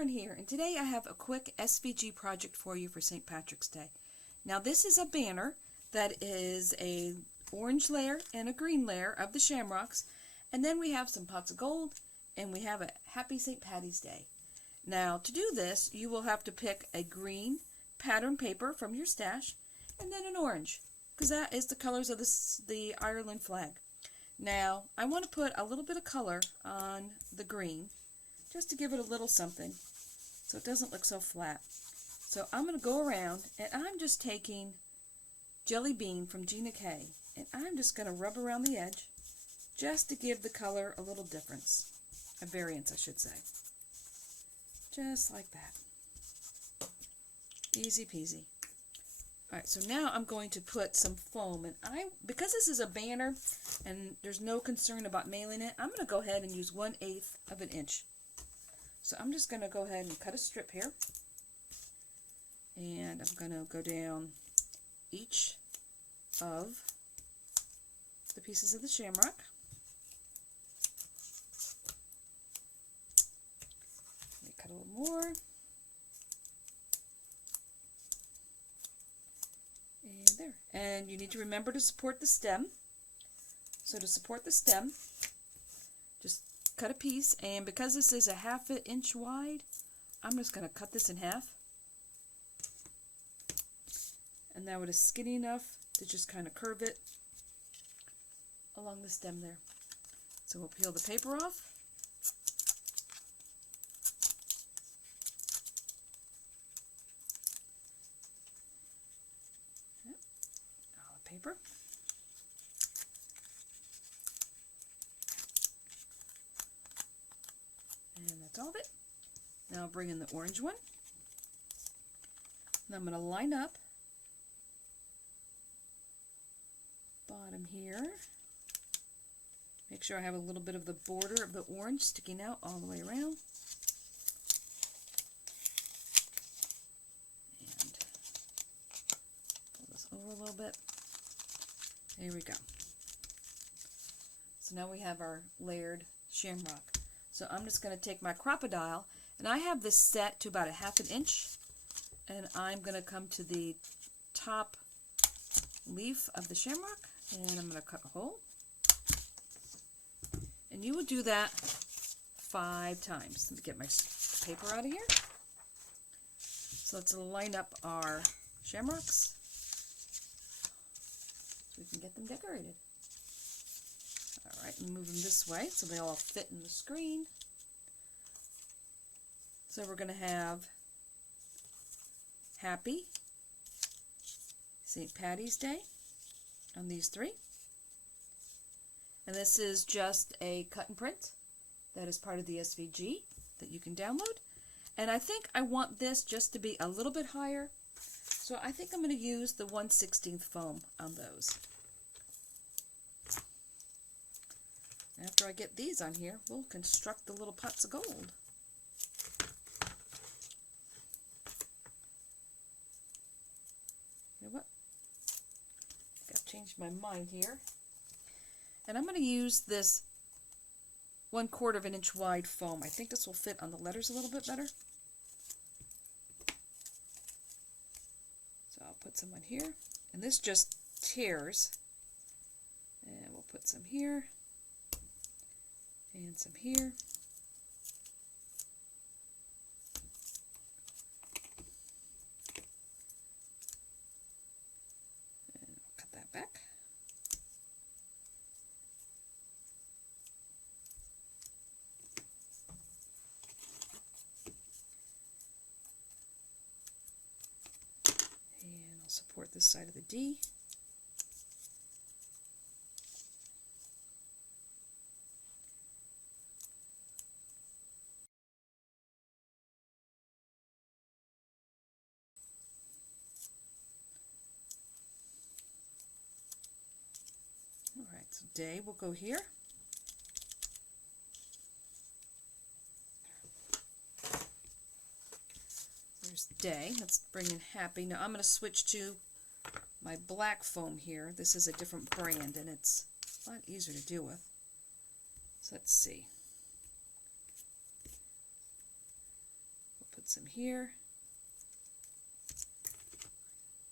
Karen here, and today I have a quick SVG project for you for St. Patrick's Day. Now this is a banner that is a orange layer and a green layer of the shamrocks, and then we have some pots of gold, and we have a Happy St. Patty's Day. Now to do this, you will have to pick a green pattern paper from your stash, and then an orange, because that is the colors of the Ireland flag. Now I want to put a little bit of color on the green, just to give it a little something so it doesn't look so flat. So I'm going to go around and I'm just taking Jelly Bean from Gina K, and I'm just going to rub around the edge just to give the color a little difference, a variance I should say. Just like that. Easy peasy. Alright, so now I'm going to put some foam, and because this is a banner and there's no concern about mailing it, I'm going to go ahead and use 1/8 of an inch. So I'm just going to go ahead and cut a strip here, and I'm going to go down each of the pieces of the shamrock. Let me cut a little more. And there. And you need to remember to support the stem. So to support the stem, just cut a piece, and because this is a 1/2 inch wide, I'm just going to cut this in half. And now it is skinny enough to just kind of curve it along the stem there. So we'll peel the paper off. Yep. All the paper. And that's all of it. Now I'll bring in the orange one. And I'm going to line up bottom here. Make sure I have a little bit of the border of the orange sticking out all the way around. And pull this over a little bit. There we go. So now we have our layered shamrock. So I'm just going to take my crocodile, and I have this set to about a 1/2 inch, and I'm going to come to the top leaf of the shamrock, and I'm going to cut a hole. And you will do that 5 times. Let me get my paper out of here. So let's line up our shamrocks so we can get them decorated. Alright, and move them this way so they all fit in the screen. So we're going to have Happy St. Patty's Day on these 3. And this is just a cut and print that is part of the SVG that you can download. And I think I want this just to be a little bit higher. So I think I'm going to use the 1/16 foam on those. After I get these on here, we'll construct the little pots of gold. You know what? I think I've changed my mind here. And I'm going to use this 1/4 of an inch wide foam. I think this will fit on the letters a little bit better. So I'll put some on here. And this just tears. And we'll put some here. And some here. And I'll cut that back. And I'll support this side of the D. Alright, so day will go here. There's day. Let's bring in Happy. Now I'm going to switch to my black foam here. This is a different brand, and it's a lot easier to deal with. So let's see. some here.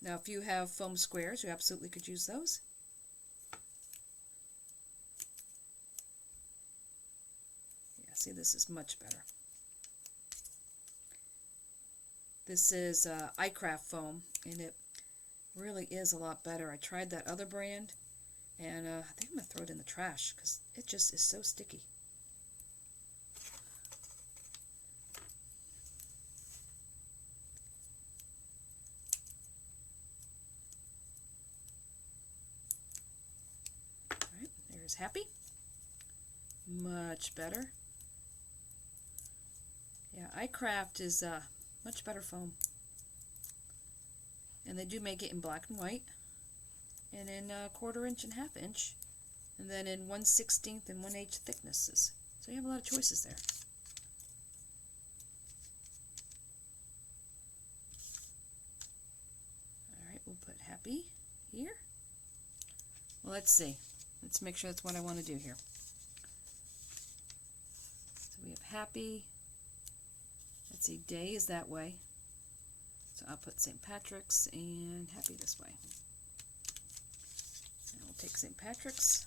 Now if you have foam squares, you absolutely could use those. Yeah, see, this is much better. This is iCraft foam, and it really is a lot better. I tried that other brand, and I think I'm going to throw it in the trash because it just is so sticky. Alright, there's Happy. Much better. Yeah, iCraft is much better foam. And they do make it in black and white, and in 1/4 inch and 1/2 inch, and then in 1/16 and 1/8 thicknesses. So you have a lot of choices there. Alright, we'll put Happy here. Well, let's see. Let's make sure that's what I want to do here. So we have Happy. Let's see, Day is that way. So I'll put St. Patrick's and Happy this way. And we'll take St. Patrick's.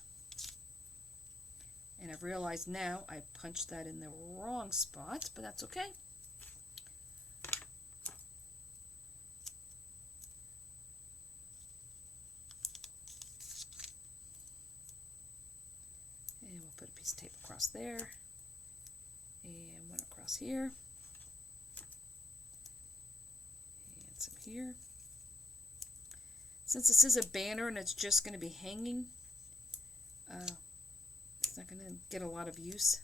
And I've realized now I punched that in the wrong spot, but that's okay. And we'll put a piece of tape across there. And one across here. Some here. Since this is a banner and it's just going to be hanging, it's not going to get a lot of use.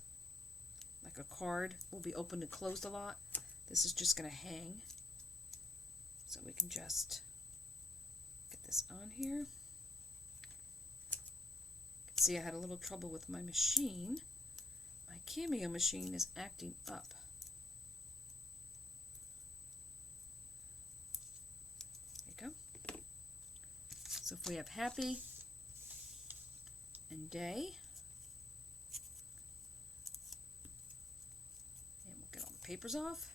Like a card will be opened and closed a lot. This is just going to hang. So we can just get this on here. You can see I had a little trouble with my machine. My Cameo machine is acting up. So if we have Happy and Day, and we'll get all the papers off.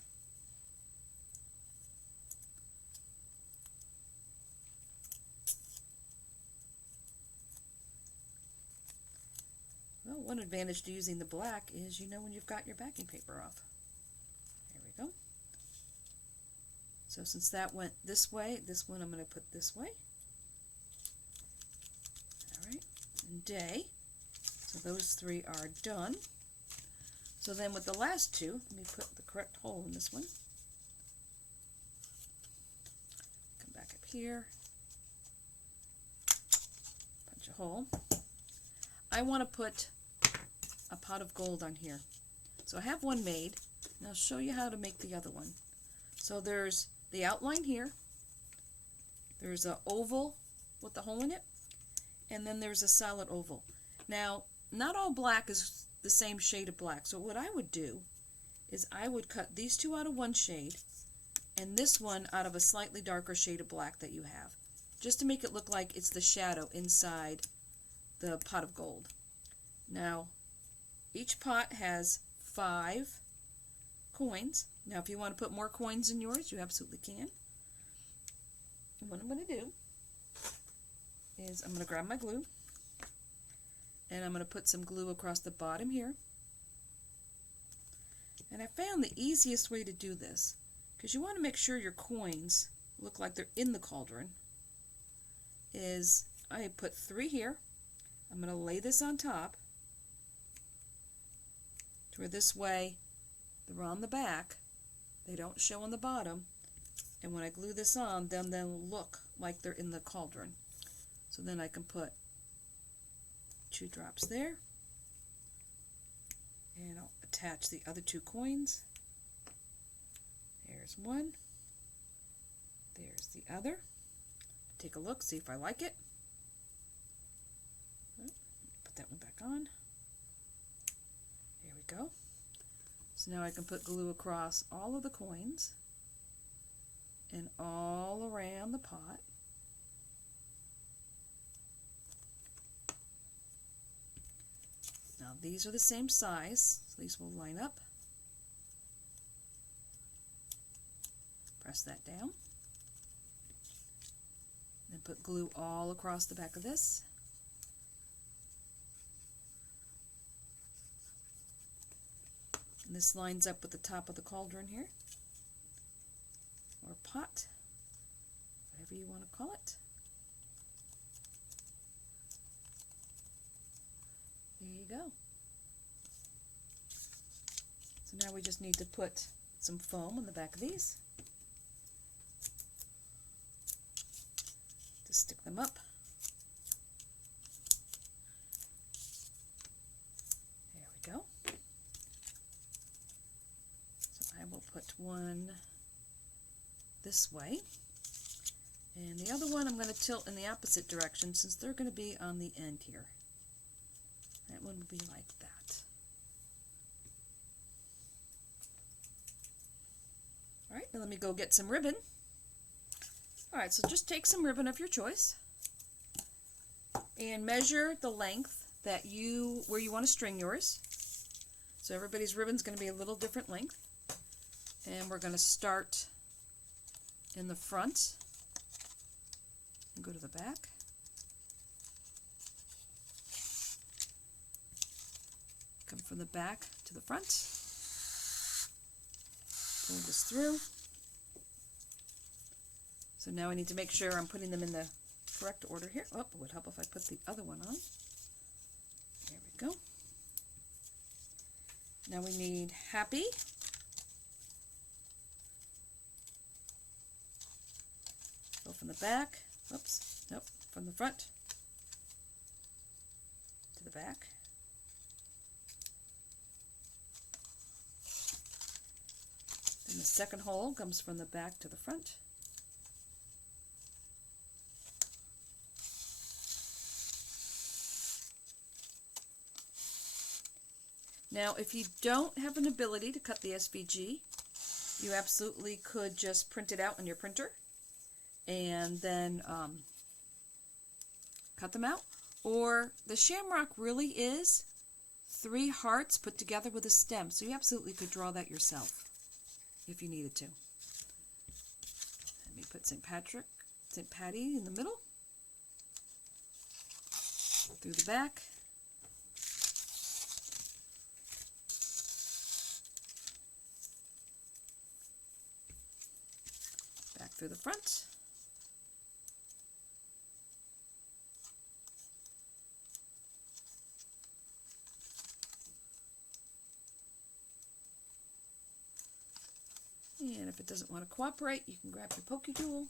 Well, one advantage to using the black is you know when you've got your backing paper off. There we go. So since that went this way, this one I'm going to put this way. Day. So those three are done. So then with the last two, let me put the correct hole in this one. Come back up here. Punch a hole. I want to put a pot of gold on here. So I have one made, and I'll show you how to make the other one. So there's the outline here. There's an oval with the hole in it. And then there's a solid oval. Now, not all black is the same shade of black. So what I would do is I would cut these two out of one shade and this one out of a slightly darker shade of black that you have, just to make it look like it's the shadow inside the pot of gold. Now, each pot has 5 coins. Now, if you want to put more coins in yours, you absolutely can. And what I'm going to do is I'm going to grab my glue and I'm going to put some glue across the bottom here. And I found the easiest way to do this, because you want to make sure your coins look like they're in the cauldron, is I put 3 here. I'm going to lay this on top to where this way they're on the back, they don't show on the bottom, and when I glue this on, then they'll look like they're in the cauldron. So then I can put 2 drops there, and I'll attach the other 2 coins. There's one, there's the other. Take a look, see if I like it. Put that one back on. There we go. So now I can put glue across all of the coins and all around the pot. Now these are the same size, so these will line up. Press that down. Then put glue all across the back of this. And this lines up with the top of the cauldron here, or pot, whatever you want to call it. There you go. So now we just need to put some foam on the back of these to stick them up. There we go. So I will put one this way, and the other one I'm going to tilt in the opposite direction since they're going to be on the end here. That one would be like that. Alright, now let me go get some ribbon. Alright, so just take some ribbon of your choice and measure the length that where you want to string yours. So everybody's ribbon's going to be a little different length. And we're going to start in the front and go to the back. Come from the back to the front. Pull this through. So now I need to make sure I'm putting them in the correct order here. Oh, it would help if I put the other one on. There we go. Now we need Happy. Go from the back. Oops, nope, from the front to the back. Then the second hole comes from the back to the front. Now, if you don't have an ability to cut the SVG, you absolutely could just print it out on your printer and then cut them out. Or the shamrock really is 3 hearts put together with a stem, so you absolutely could draw that yourself if you needed to. Let me put St. Ptty in the middle, through the back, back through the front, and if it doesn't want to cooperate, you can grab your pokey tool.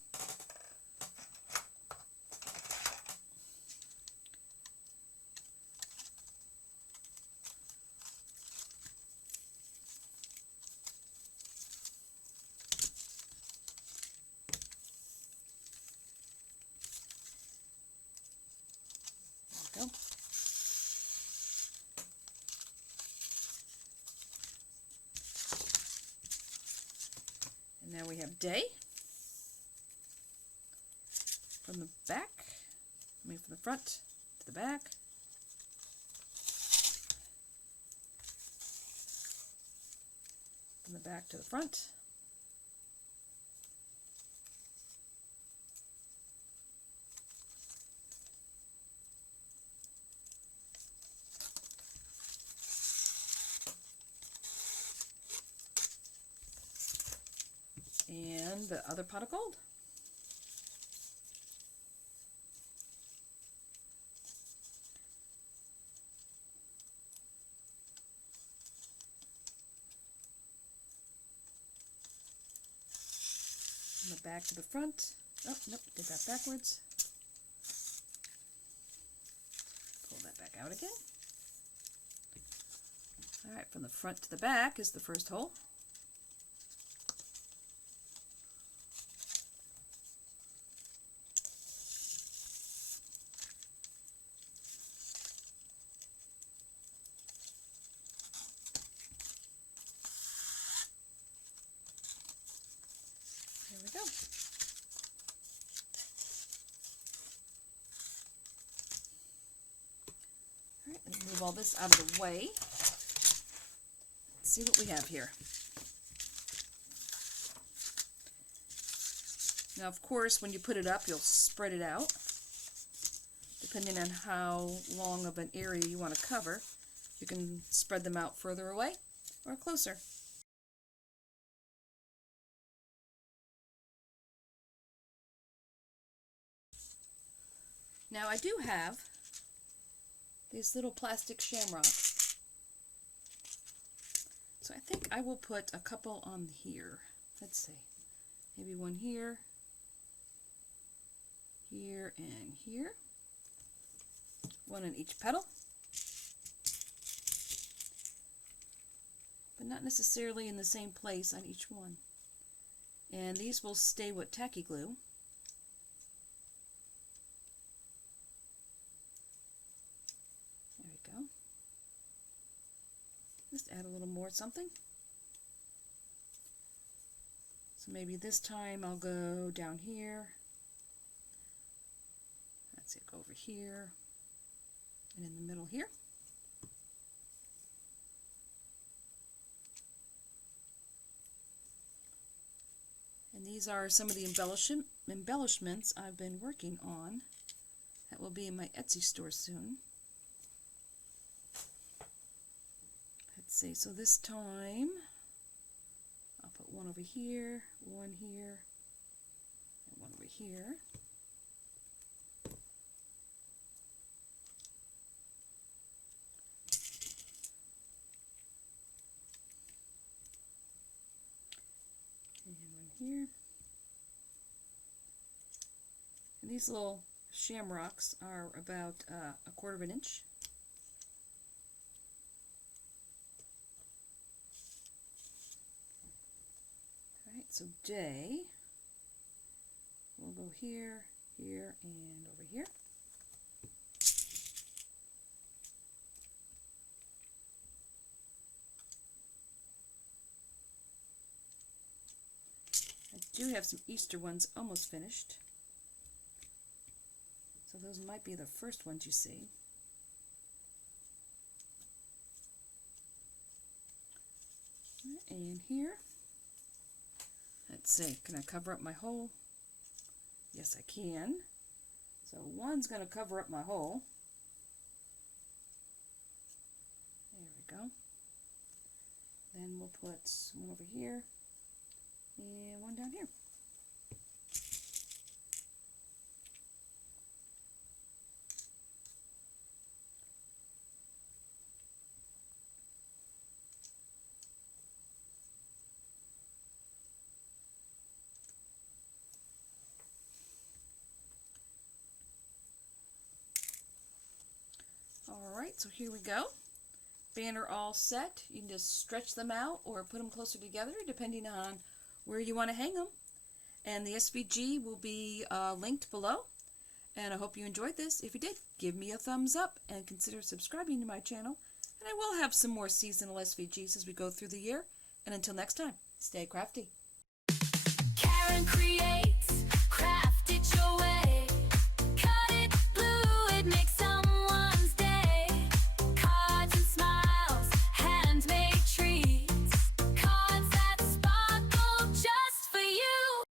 There we go. Now we have day from the back, from the front to the back, from the back to the front, and the other pot of gold. From the back to the front. Oh, nope, did that backwards. Pull that back out again. All right, from the front to the back is the first hole. There we go. All right, let's move all this out of the way. Let's see what we have here. Now, of course, when you put it up, you'll spread it out, depending on how long of an area you want to cover. You can spread them out further away or closer. Now, I do have these little plastic shamrocks. So I think I will put a couple on here. Let's see. Maybe one here, here, and here. One on each petal. But not necessarily in the same place on each one. And these will stay with tacky glue. There we go. Just add a little more something. So maybe this time I'll go down here. That's it, go over here. And in the middle here. And these are some of the embellishments I've been working on. That will be in my Etsy store soon. Let's see, so this time I'll put one over here, and one over here. And one here. And these little shamrocks are about a quarter of an inch. Alright, so J will go here, here, and over here. I do have some Easter ones almost finished. So those might be the first ones you see. And here. Let's see, can I cover up my hole? Yes, I can. So one's going to cover up my hole. There we go. Then we'll put one over here and one down here. Alright, so here we go. Banner all set. You can just stretch them out or put them closer together depending on where you want to hang them. And the SVG will be linked below. And I hope you enjoyed this. If you did, give me a thumbs up and consider subscribing to my channel. And I will have some more seasonal SVGs as we go through the year. And until next time, stay crafty.